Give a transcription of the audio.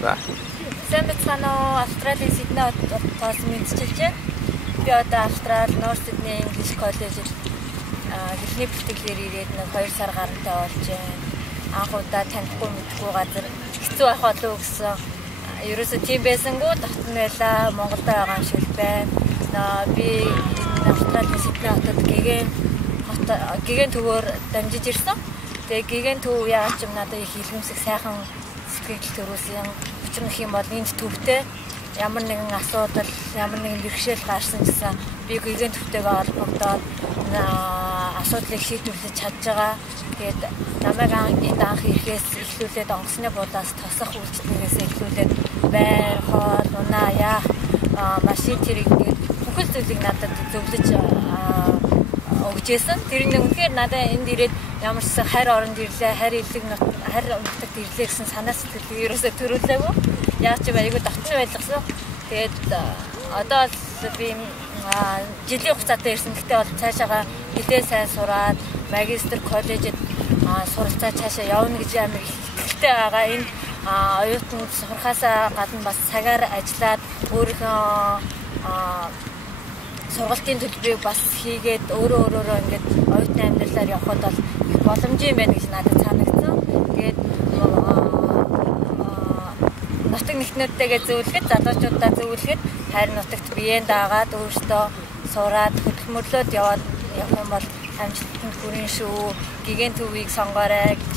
За. Сайн байна уу? Австралийн Сидней хотоос мэдчилж байна. Би одоо Австрали North Sydney English College-д эхний бэлтгэлээр ирээд нэг 2 сар гарантай болж байна. Анх удаа танихгүй мэдгүй газар хэцүү байх болов уу гэсэн. Ерөөсөө тийм байсангүй дотн байлаа. Монголд байгаа юм шиг байна. Би Австралийн Сидней хотод гэгэн төвөөр дамжиж ирсэн. Тэгээ гэгэн төв яаж ч юм надад их илгэмсэх сайхан сэтгэл төрүүлсэн. Учир нь юм бол энд төвтэй ямар нэгэн асуудал, ямар нэгэн бэрхшээл гарсан гэсэн би гэгэн төвтэйгээ холбогдоод асуудлыг шийдвэрлэж чадж байгаа. Тэгээд намайг энд анх ирэхээс эхлүүлээд онгоцны будаас тосох үйлчлэгээс эхлүүлээд байр, хоол, унаа, яах, машин тэрэг бүхэл зүйлийг надад зөвлөж өгчээсэн. Тэр нэг үнэхээр надад энд ирээд ямар ч хайр оронд ирлээ, хайр нутагт ирлээ гэсэн санаа сэтгэл ерөөсөө төрүүлээгүй. Яг ч айгүй дотны байлгасан. Тэгээд одоо би жилийн хугацаатай ирсэн. Гэхдээ бол цаашаага хилээ сайн сураад магистр коллежид суралцаа цаашаа явна гэж амар ихтэй байгаа. Энэ оюутнууд сурахаасаа гадна бас цагаар ажиллаад өөрийнхөө сургалтын төлбөрийг бас хийгээд өөрөө ингээд оюутны амьдралаар явхад бол их боломжтой юм байна гэж надад санагдсан. Тэгээд нутаг нэгтнүүдтэйгээ зөвлөхөд, залуучуудаа зөвлөхөд хайр нутагт биеэнд дагаад өөртөө сураад хөдөлмөрлөд явах юм бол амжилтанд хүрэн шүү. Гэгэн төвийг сонгоорой гэж